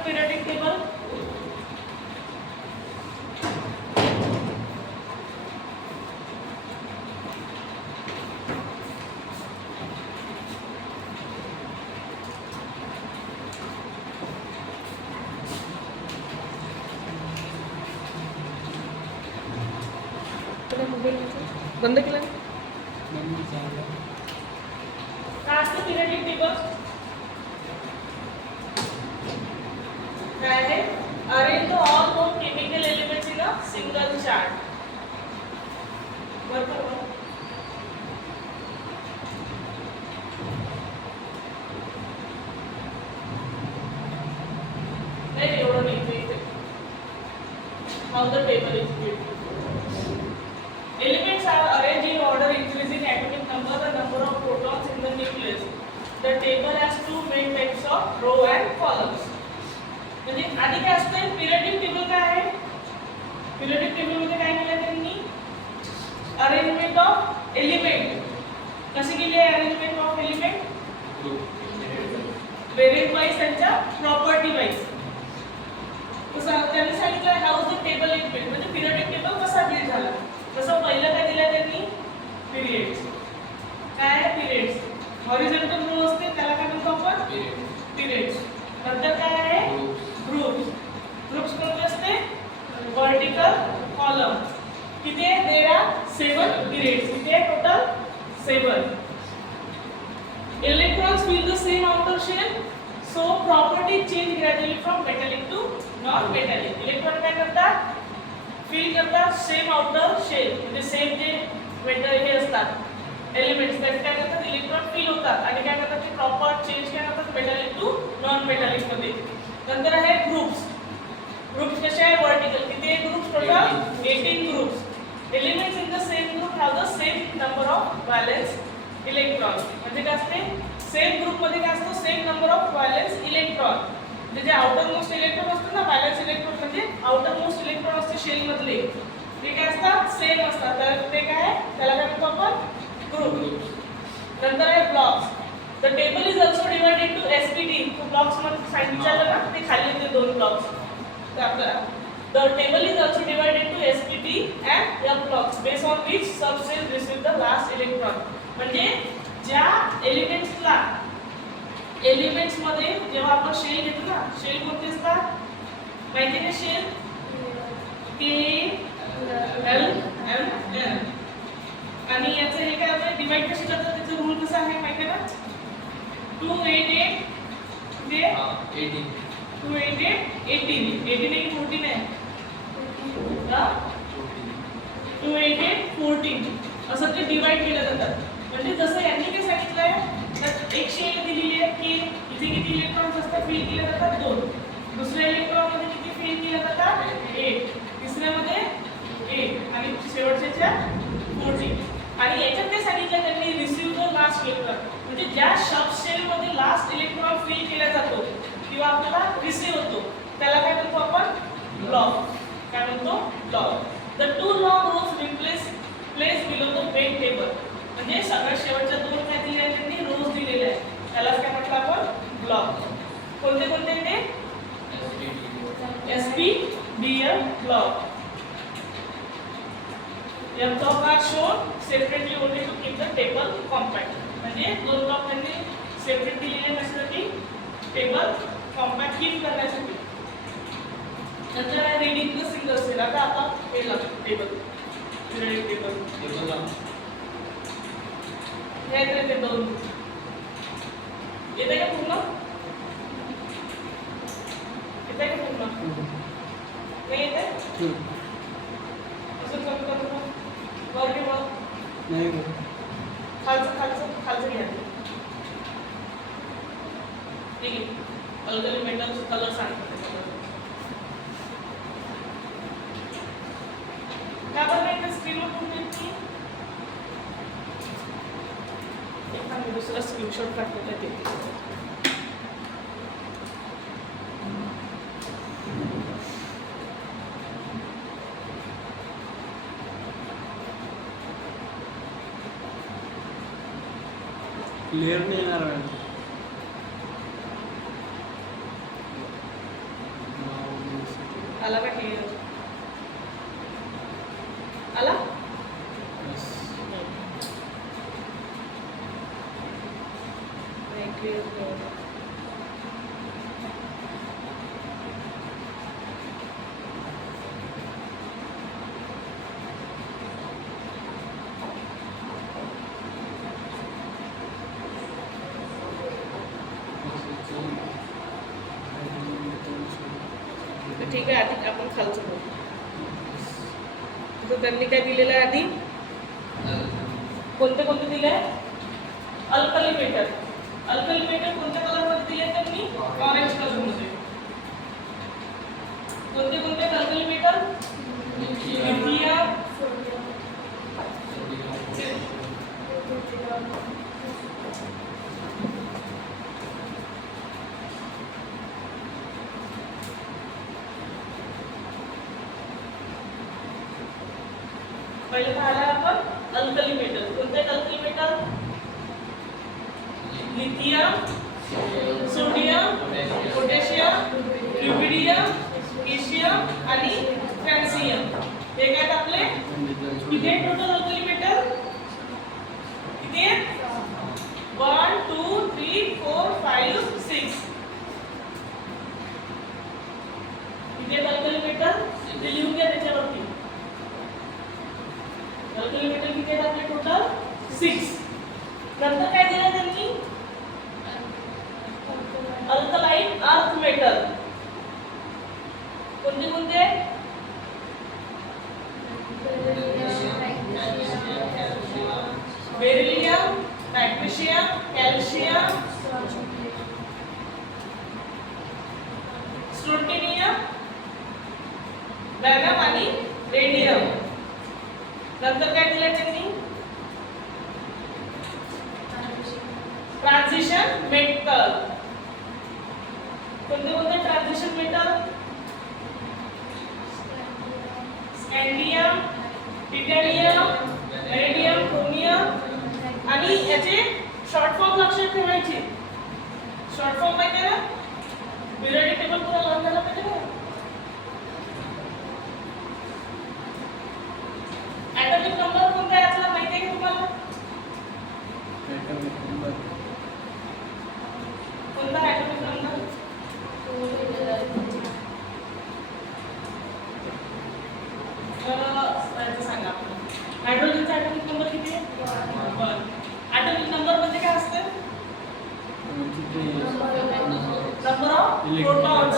असतं periodic table? बंद केला काय असतं पिरियडिक टेबल? काय आहे? Arrange all known chemical elements in a single chart. बरोबर. नाही एवढं नाही ते. How the table is built. Elements are arranged in order increasing atomic number, the number of protons in the nucleus. The table has two main types of row and columns. म्हणजे आधी काय असतं periodic table काय आहे? Periodic table मध्ये काय केलं त्यांनी? Arrangement of element. कशी केली आहे arrangement of element? Variable wise त्यांच्या प्रॉपर्टी वाईज. कसं त्यांनी सांगितलं how the table is build म्हणजे पिरियडिक टेबल कसा बिल्ड झाला. जसं पहिलं काय दिलं त्यांनी? पिरियड्स. काय आहे पिरियड्स? हॉरिझॉन्टल रो असते त्याला काय म्हणतो आपण? पिरियड्स. नंतर काय आहे? ग्रुप्स. ग्रुप्स कोणते असते? Vertical column. किती आहे? There are 7 periods. किती आहे total? 7. Electrons fill the same outer shell, so properties change gradually from metallic to non-metallic. Electron काय करतात? फिल करतात सेम आउटर शेल म्हणजे सेम जे मेटल हे असतात एलिमेंट्स त्यात काय करतात इलेक्ट्रॉन फिल होतात आणि काय करतात ते प्रॉपर चेंज काय करतात मेटॅलिक टू नॉन मेटॅलिक मध्ये. नंतर आहे ग्रुप्स. ग्रुप्स कसे आहे? वर्टिकल. किती आहे groups total? 18 groups. Elements in the same group have the same number of valence electron. म्हणजे काय असते? सेम ग्रुप मध्ये काय असतो? Same number of valence electron. म्हणजे जे आउटर मोस्ट इलेक्ट्रॉन असतात ना व्हॅलेन्स इलेक्ट्रॉन म्हणजे आउटर मोस्ट इलेक्ट्रॉन असते शेल मधले ते काय असतात? सेम असतात. तर ते काय आहे? त्याला काय म्हणतो आपण? ग्रुप. नंतर आहे blocks. The table is also divided to SPD. तो ब्लॉक्स मध्ये सांगितलं ना ते खाली होते 2 ब्लॉक्स. तर आपल्याला the table is also divided to SPD and F blocks based on which sub shell receive the last electron. म्हणजे ज्या एलिमेंट्स मध्ये जेव्हा आपण शेल घेतो ना शेल कोणते असतात माहिती आहे? Shell KLMN. आणि याचं हे काय होतं डिवाइड कशी करतात त्याचं रूल कसं आहे माहिती आहे ना? 288 ते 18 288 18 आहे की 14 आहे? 288 14 असं ते डिवाइड केलं जातात. म्हणजे जसं यांनी काय सांगितलंय तर एक शेल दिलेली आहे की इथे किती इलेक्ट्रॉन्स असतात फिल केले जातात 2. दुसऱ्या इलेक्ट्रॉन मध्ये किती फिल केले जातात 8. तिसऱ्या मध्ये 8 आणि शेवटच्या 14. आणि याच्यात काय सांगितलं त्यांनी रिसीव्ह द लास्ट इलेक्ट्रॉन म्हणजे ज्या सब शेल मध्ये लास्ट इलेक्ट्रॉन फिल केला जातो किंवा आपल्याला रिसीव्ह होतो त्याला काय म्हणतो आपण? ब्लॉक. काय म्हणतो? Block. The 2 long rows place below the main table. म्हणजे सगळ्यात शेवटच्या 2 काय दिले आहेत त्यांनी? रोज दिलेले आहेत. त्यालाच काय म्हटलं आपण? ब्लॉक. कोणते कोणते ते? SPDF block. F block are shown separately only to keep the table compact. म्हणजे 2 ब्लॉक त्यांनी सेपरेट दिलेले कशासाठी? टेबल कॉम्पॅक्ट कीप करण्यासाठी. नंतर आहे रीडिंग द सिंगल सेल. आता आपण हे लागतो टेबल पिरियडिक टेबल. हे ते 2 येते का पूर्ण? येते का पूर्ण? नाही येते? असं कमी करू वर की वर? नाही खालचं घ्या. ठीक आहे. अल्कली मेटल्स कलर सांगतात का बरं नाही स्क्रीनवर पूर्ण येते? मी दुसरा स्क्रीनशॉट टाकलेला ते क्लियर नहीं आ रहा है. आला का क्लिअर? आला? नाही क्लिअर. ठीक आहे, आधी आपण खालचं बघू. तर त्यांनी काय दिलेलं आहे आधी? कोणते कोणते दिले आहे? Alkali metal. अल्कली मेटल कोणत्या कलरमध्ये दिले त्यांनी? ऑरेंज कलरमध्ये. कोणते कोणते अल्कली मेटल? लिथियम, पहिले पाहिलं आपण अल्कली मेटल. कोणते alkali metal? Lithium, sodium, potassium, rubidium, calcium आणि फ्रॅन्सियम. हे काय आपले किती आहेत टोटल अल्कली मेटल? किती आहेत? 1 2 3 4 5 6. किती आहेत अल्कली मेटल? ते लिहून घ्या त्याच्यावरती. अल्कली मेटल किती आहेत आपले टोटल? 6. नंतर काय दिलं त्यांनी? Alkaline earth metal. कोणते कोणते? Beryllium, magnesium, calcium, strontium, barium आणि रेडियम. नंतर काय दिलं त्यांनी? Transition metal. कोणते कोणते transition metal? Scandium, titanium, radium, chromium आणि याचे शॉर्ट फॉर्म लक्षात ठेवायचे. शॉर्ट फॉर्म माहिती आहे ना? पिरियडिक टेबल पुरा लर्न झाला पाहिजे ना. ॲटॉमिक नंबर कोणता आहे यातला माहिती आहे का तुम्हाला? ॲटॉमिक नंबर कोणता ॲटॉमिक नंबर? सांगा. हायड्रोजनचा ॲटॉमिक नंबर किती आहे? 1. ॲटॉमिक नंबर म्हणजे काय असते? Number of protons.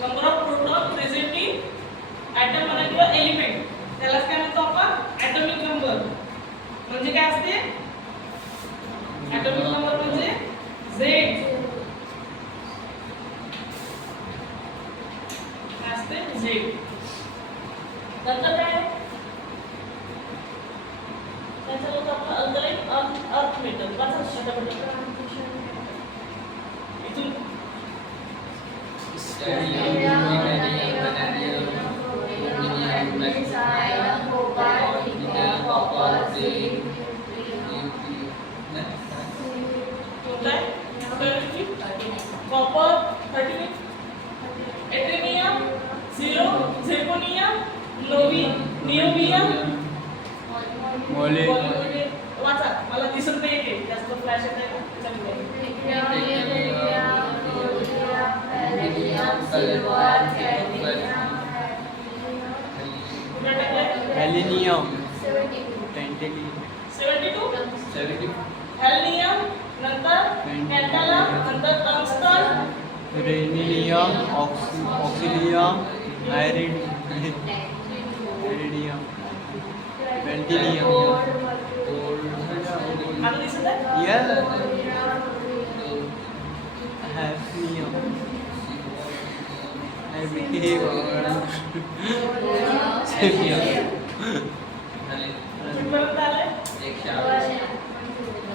Number of proton present in atom म्हणा किंवा एलिमेंट, त्यालाच काय म्हणतो आपण? Atomic number. म्हणजे काय असते? ॲटॉमिक नंबर म्हणजे Z. काय असते? Z. नंतर काय? त्याचं होतं आपलं अल्कलाइन अर्थ मेटल. वाचा शब्दाबद्दल. इथून कॉपर 30, एट्रिनियम 0, झिर्कोनियम, नियोबियम, वाचा. मला दिसत नाही ते जास्त फ्लॅश येत आहे का त्याच्यामुळे. हॅलिनियम 72, हॅलिनियम, नंतर टॅंटलम, नंतर टंगस्टन, रेनिलियम, ऑक्सिलियम, आयरिडियम, बेंटिलियम, आता दिसत आहे? हॅफनियम, कुठपर्यंत आलंय?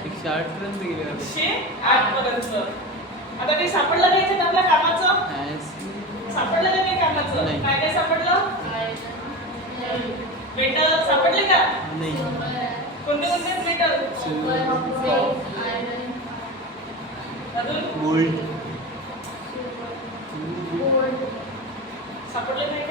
108 पर्यंत गेले. 108 पर्यंत. आता काही सापडलं नाही याच्यात आपल्या कामाचं? सापडलं का नाही कामाचं? काय काय सापडलं? मेटल सापडले का? नाही. कोणते कोणते मेटल? अजून गोल्ड सापडले नाही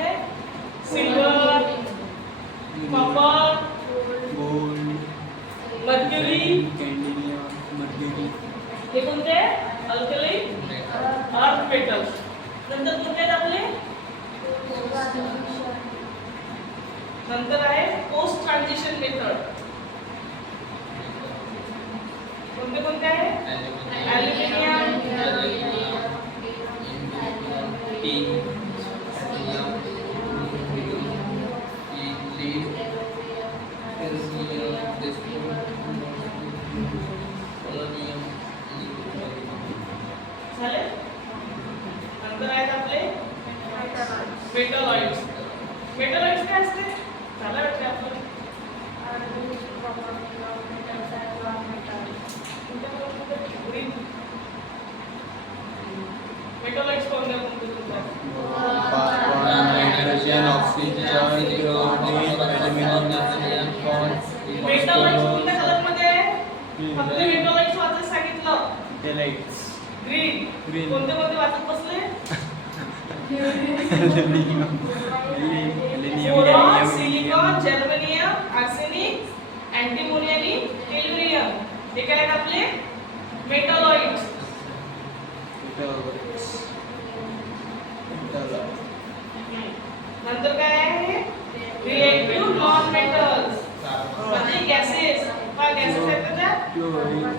नंतर आहे पोस्ट ट्रान्झिशन मेथड. कोणते कोणते आहे? ॲल्युमिनियम, झाले. नंतर आहेत आपले मेटलॉइड्स. मेटलॉइड्स काय असते? झालं वाटतं आपलं. मेटलॉइड्स कोणत्या कोणत्या? Carbon, nitrogen, oxygen, chlorine, aluminium, metalloids कोणत्या कलरमध्ये आहे? फक्त मेटलॉइड्स वाचायला सांगितलं. Metallites. ग्रीन. Green. कोणते कोणते वाचत बसले? Selenium, boron, silicon, germanium, arsenic, antimony आणि टेल्युरियम. हे काय आहेत आपले मेटलॉइड्स. नंतर काय आहे? रिएक्टिव्ह नॉन मेटल्स म्हणजे गॅसेस. काय गॅसेस आहेत त्याच्यात?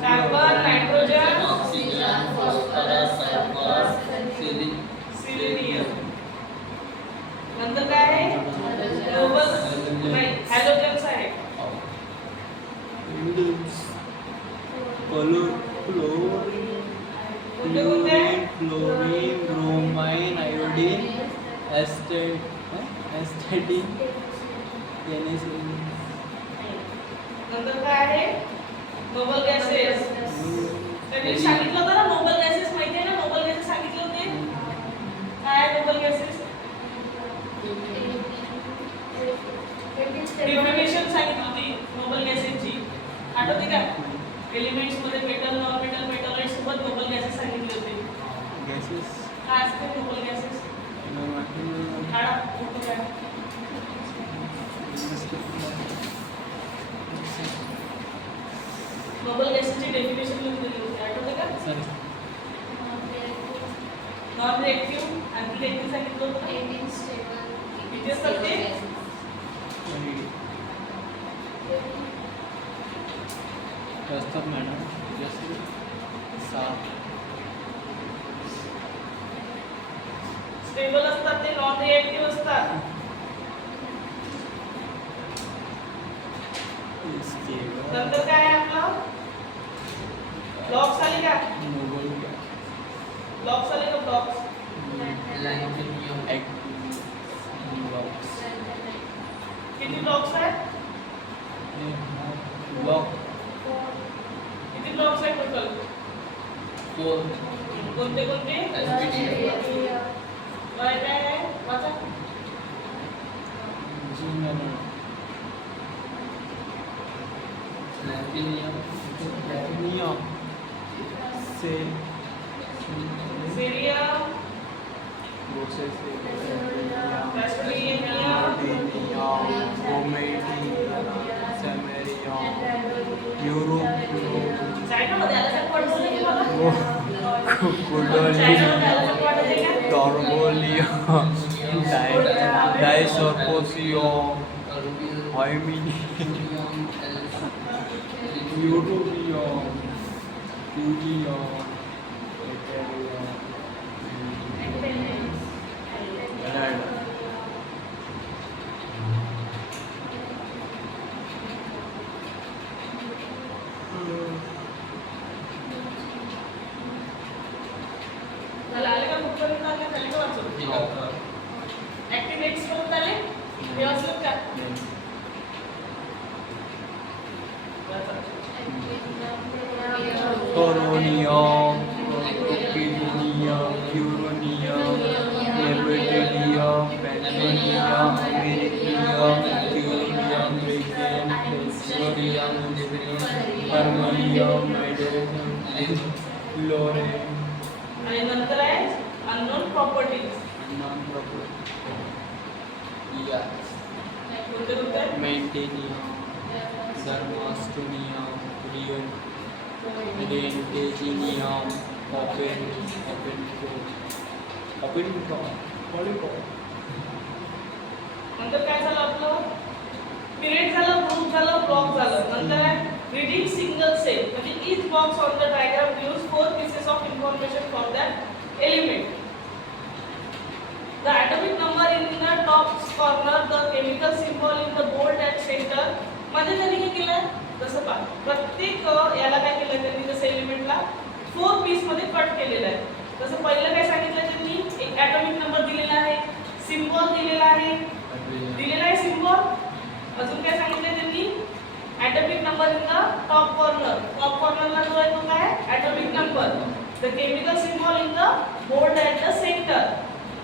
Carbon, nitrogen, selenium. नंतर काय आहे? ग्लोबल नाही हॅलोजन्स आहे. Chlorine, bromine, iodine, astatine, penicillin. नंतर काय आहे? Noble gases. त्यांनी सांगितलं होतं ना नोबल गॅसेस. माहिती आहे ना नोबल गॅसेस सांगितले होते. काय आहे नोबल गॅसेस? डेफिनेशन सांगितली होती नोबल गॅसेसची. आठवते का? एलिमेंट्स मध्ये मेटल, नॉन मेटल, मेटलॉइड सोबत नोबल गॅसेस सांगितले होते. Gases. काय असते नोबल गॅसेस? काढा फोटो काढा. नोबल गॅसेसची डेफिनेशन लिहून दिली होती. आठवते का? नॉन रिएक्टिव्ह आणि रिएक्टिव्ह सांगितलं होतं. किती असतात ते? असतात मॅडम सात. स्टेबल असतात ते, नॉन रिएक्टिव्ह असतात. नंतर काय आहे आपलं? ब्लॉक्स आले का? ब्लॉक्स आले का? ब्लॉक्स किती ब्लॉक्स आहेत? ब्लॉक किती ब्लॉक्स आहेत टोटल? कोणते कोणते? काय काय आहे? वाचा. Platinum, Cerium, चायनामध्ये आल्यासारखं वाटतं नाही तुम्हाला? चायनामध्ये आल्यासारखं वाटत आहे का? Disorposium, मला आले का कुठपर्यंत आले? खाली का वाचू? ऍक्टिव्हेट्स पर्यंत आले? हे वाचलं का? Coronium, Propylonium, Uranium, Nebulium, Pentonium, Americium, Thurium, Lithium, Thorium, Permanium, Magnesium, Fluorine. आणि नंतर आहे अननोन प्रॉपर्टीज. कोणते कोणते? Maintenium, Dermastonium, Rentagenium, नंतर काय झालं आपलं? पिरियड झालं, ग्रुप झालं, ब्लॉक झालं. नंतर आहे रीडिंग सिंगल सेल म्हणजे each box on the diagram gives 4 pieces of information from that element. The atomic number in the top corner, the chemical symbol in the bold at center. मध्ये त्यांनी काय केलं तसं पहा प्रत्येक याला काय केलं त्यांनी जसं एलिमेंटला 4 पीस मध्ये कट केलेलं आहे. जसं पहिलं काय सांगितलं त्यांनी एक ॲटॉमिक नंबर दिलेला आहे, सिम्बॉल दिलेला आहे सिम्बॉल. अजून काय सांगितलं त्यांनी atomic number in the top कॉर्नरला जो आहे तो काय atomic number. The chemical symbol in the bold at the centre.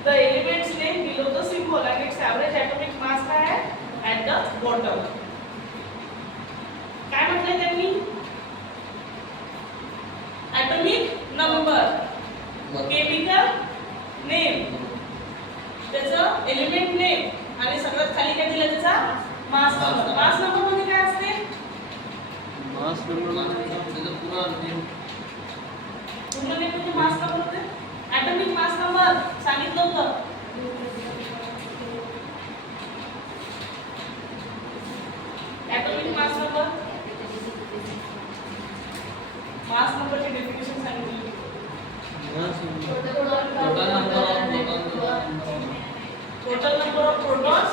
The elements name below the symbol and its average atomic mass काय आहे ॲट द बॉटम. काय म्हटलं त्यांनी ॲटॉमिक नंबर, केमिकल नेम, त्याचं एलिमेंट नेम आणि सगळ्यात खाली काय दिलं त्याचा मास नंबर. मास नंबर म्हणजे काय असते मास नंबर त्याचा पूर्ण नेम पूर्ण नेम म्हणजे मास नंबर होते. ॲटॉमिक मास नंबर सांगितलं होतं. ॲटॉमिक मास नंबरची डेफिनेशन सांगितली होती. Total number of protons.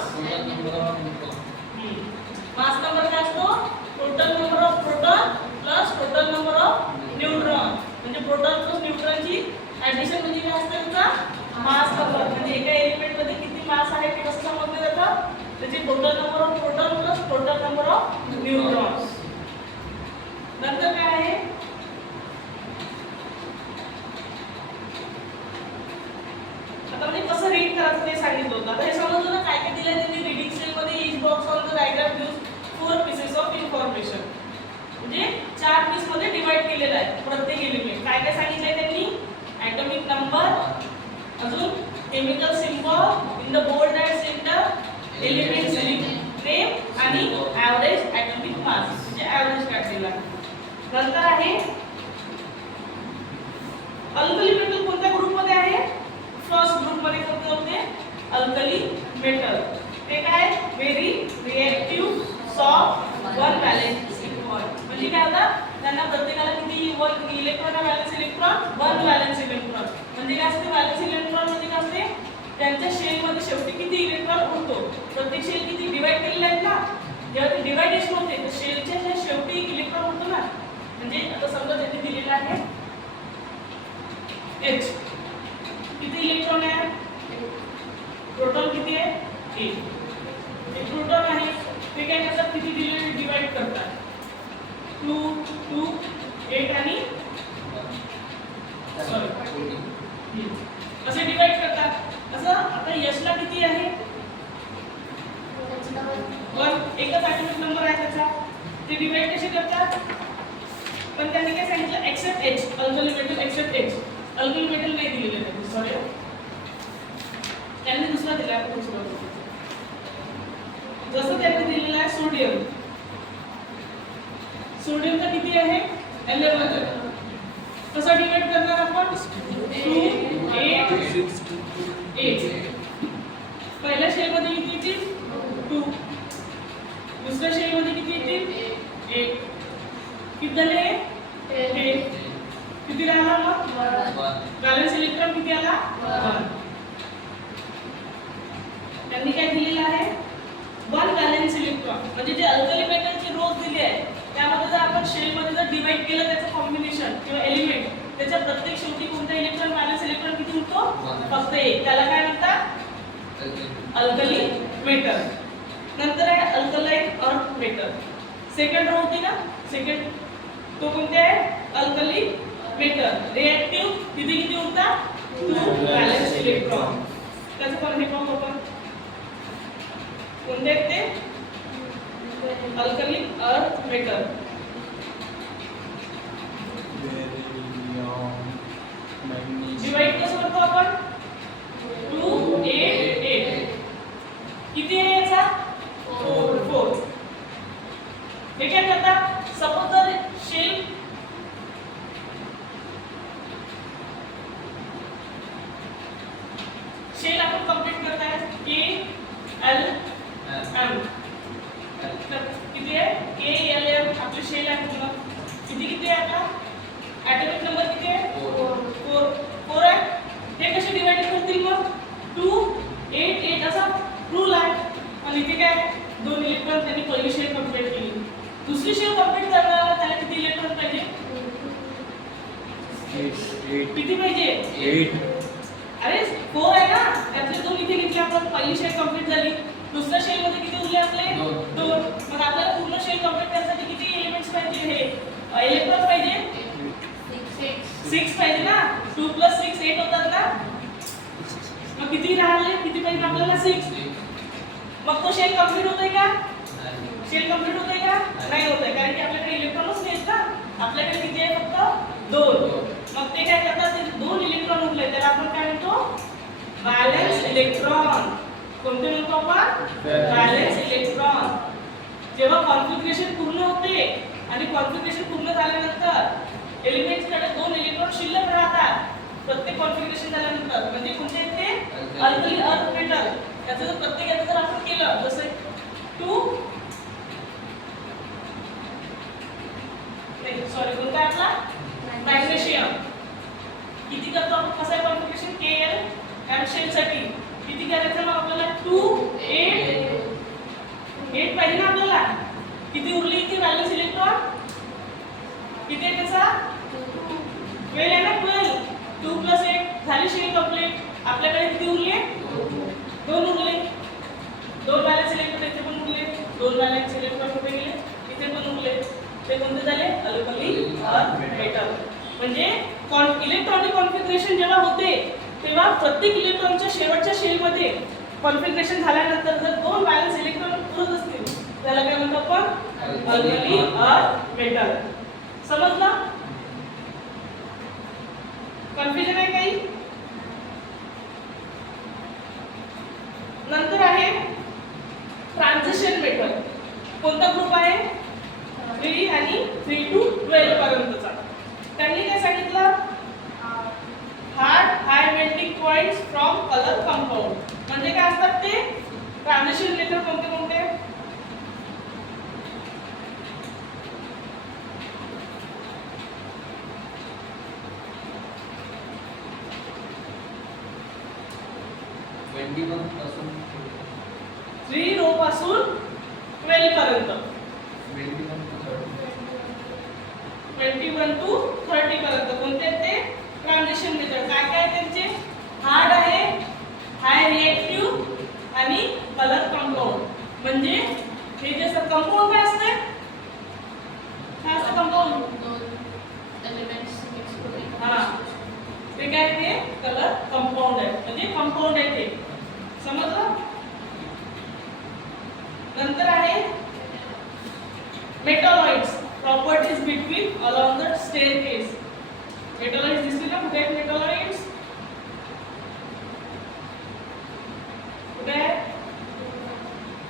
Mass number काय असतो total number of proton plus total number of neutron. म्हणजे प्रोटॉन प्लस न्यूट्रॉनची ॲडिशन म्हणजे काय असतं त्याचा मास नंबर. म्हणजे एका एलिमेंट मध्ये किती मास आहे ते कसं समजलं जातं त्याची total number of proton plus total number of neutrons. नंतर काय आहे आता म्हणजे कसं रीड करायचं ते सांगितलं होतं. आता हे समजलं ना काय काय दिलंय त्यांनी रीडिंग सेल मध्ये each box on the diagram gives 4 pieces of information. म्हणजे 4 पीस मध्ये डिवाइड केलेलं आहे प्रत्येक एलिमेंट. काय काय सांगितलंय त्यांनी ॲटॉमिक नंबर, अजून chemical symbol in the bold at centre, elements name आणि ॲव्हरेज ॲटॉमिक मास म्हणजे ॲव्हरेज काढलेला. नंतर आहे अल्कली मेटल कोणत्या ग्रुप मध्ये आहे फर्स्ट ग्रुप मध्ये कोणते होते अल्कली मेटल. ते काय very reactive soft one valence electron. म्हणजे काय होतं त्यांना प्रत्येकाला किती one electron valence electron one valence electron. म्हणजे काय असते वॅलेन्स इलेक्ट्रॉन म्हणजे काय असते त्यांच्या शेल मध्ये शेवटी किती इलेक्ट्रॉन उरतो. प्रत्येक शेल किती डिवाइड केलेले आहेत ना जेव्हा ते डिवायडेशन होते तर शेलच्या शेवटी एक इलेक्ट्रॉन उरतो ना. म्हणजे आता समजा त्यांनी दिलेलं आहे H किती इलेक्ट्रॉन आहे प्रोटॉन किती आहे एक. प्रोटॉन आहे ते काय करतात किती डिवाइड करतात 2 2 8 आणि असे डिवाइड करतात. असं आता यशला किती आहे 1 एकच ॲटॉमिक नंबर आहे त्याचा. ते डिवाइड कसे करतात पण त्यांनी काय सांगितलं except H alkali metal except H. Alkali metal नाही दिलेलं आहे सॉरी त्यांनी दुसरा दिला आहे. जसं त्यांनी दिलेला आहे सोडियम. सोडियमचा किती आहे 11. कसा डिवाइड करणार आपण 2 8 8. पहिल्या शेल मध्ये किती येतील 2, दुसऱ्या शेल मध्ये किती येतील 8. किती झाले 8. किती राहिला मग बॅलन्स इलेक्ट्रॉन किती आला 1. त्यांनी काय दिलेलं आहे 1 बॅलन्स इलेक्ट्रॉन. म्हणजे जे अल्कली मेटलची रोज दिली आहे त्यामध्ये जर आपण शेल मध्ये जर डिवाइड केलं त्याचं कॉम्बिनेशन किंवा एलिमेंट त्याच्या प्रत्येक शेवटी कोणता इलेक्ट्रॉन बॅलन्स इलेक्ट्रॉन किती उरतो फक्त 1. त्याला काय म्हणतात अल्कली मेटल. नंतर आहे alkaline earth metal. Second row होती ना सेकंड तो कोणते आहे अल्कली मेटल. रिएक्टिव्ह किती किती उरतात 2 बॅलन्स इलेक्ट्रॉन. त्याचं पण हे पाहू आपण कोणते आहेत ते अल्कली अर्थ मेटल. डिवाइड कसं करतो आपण 2 8 8. किती आहे याचा 4. हे काय करतात सपोज जर शेल शेल आपण कंप्लीट करताय K L M शेल आहे पूर्ण. किती आहे आता? ॲटॉमिक नंबर किती आहे? 4 आहे. हे कसे डिवाइड करतील मग? 2 8 8 असा रूल आहे. आणि इथे काय 2 इलेक्ट्रॉन त्यांनी पहिली शेल कंप्लीट केली. दुसरी शेल कंप्लीट करण्याला त्याला किती इलेक्ट्रॉन पाहिजे? 8 किती पाहिजे? 8 अरे 4 आहे ना, त्यातले 2 इथे घेतले आपण. पहिली शेल कंप्लीट झाली. दुसऱ्या शेल मध्ये किती उरले आपले? 2. मग आपल्याला पूर्ण शेल कंप्लीट करण्यासाठी किती एलिमेंट्स पाहिजे? हे इलेक्ट्रॉन पाहिजे 6 पाहिजे ना. 2 + 6 8 होतात ना. मग किती राहिले? किती पाहिजे आपल्याला? 6. मग तो शेल कंप्लीट होतोय का? शेल कंप्लीट होतोय का? नाही होतोय, कारण की आपल्याकडे इलेक्ट्रॉनच नाहीत ना. आपल्याकडे किती आहे? फक्त 2. मग ते काय करतात? ते 2 इलेक्ट्रॉन उरले, त्याला आपण काय म्हणतो? Balance electron. कोणते म्हणतो आपण? Balance electron. जेव्हा कॉन्फिगरेशन पूर्ण होते आणि कॉन्फिगरेशन पूर्ण झाल्यानंतर एलिमेंट्स कडे 2 इलेक्ट्रॉन शिल्लक राहतात. प्रत्येक कॉन्फिगरेशन झाल्यानंतर. म्हणजे कोणते आहेत ते? Alkali earth metal. त्याचं जर प्रत्येकाचं जर आपण केलं, जसं 2 सॉरी कोणता आहे आपला? मॅग्नेशियम. किती करतो आपण? कसं आहे कॉन्फिगरेशन? KL शेल साठी किती करायचं मग आपल्याला? 2 8 पाहिजे ना आपल्याला. किती उरली ती बॅलन्स इलेक्ट्रॉन? किती आहे त्याचा? 12 आहे ना. 12 2 + 8 झाली शेल कंप्लीट. आपल्याकडे किती उरले? 2 उरले. 2 बॅलन्स इलेक्ट्रॉन इथे पण उरले. 2 बॅलन्स इलेक्ट्रॉन कुठे गेले? इथे पण उरले. ते कोणते झाले? Alkali earth metal. म्हणजे इलेक्ट्रॉनिक कॉन्फिगरेशन जेव्हा होते तेव्हा प्रत्येक इलेक्ट्रॉनच्या शेवटच्या शेलमध्ये कॉन्फिगरेशन झाल्यानंतर जर 2 बॅलन्स इलेक्ट्रॉन उरत असतील त्याला काय म्हणतो आपण? Alkali earth metal. समजलं? कन्फ्युजन आहे काही? नंतर आहे ट्रान्झिशन मेटल. कोणता ग्रुप आहे? 3 आणि 3 to 12 पर्यंतचा. त्यांनी काय सांगितलं? Hard high melting points from colour compound. म्हणजे काय असतात ते? ट्रान्झिशन मेथड कोणते कोणते? पासून 3 रो पासून 12 पर्यंत. 21 to 30 पर्यंत कोणते आहेत ते? Transition method. काय काय त्यांचे? हार्ड आहे, हाय रिएक्टिव्ह आणि कलर कंपाऊंड. म्हणजे हे जे असं कंपाऊंड काय असते? काय असतं कंपाऊंड? हा, ते काय? ते कलर कंपाऊंड आहे. म्हणजे कंपाऊंड आहे ते. समजलं? नंतर आहे metalloids. Properties between along the staircase. Metalloids दिसले ना? कुठे आहेत मेटॉलॉइड्स?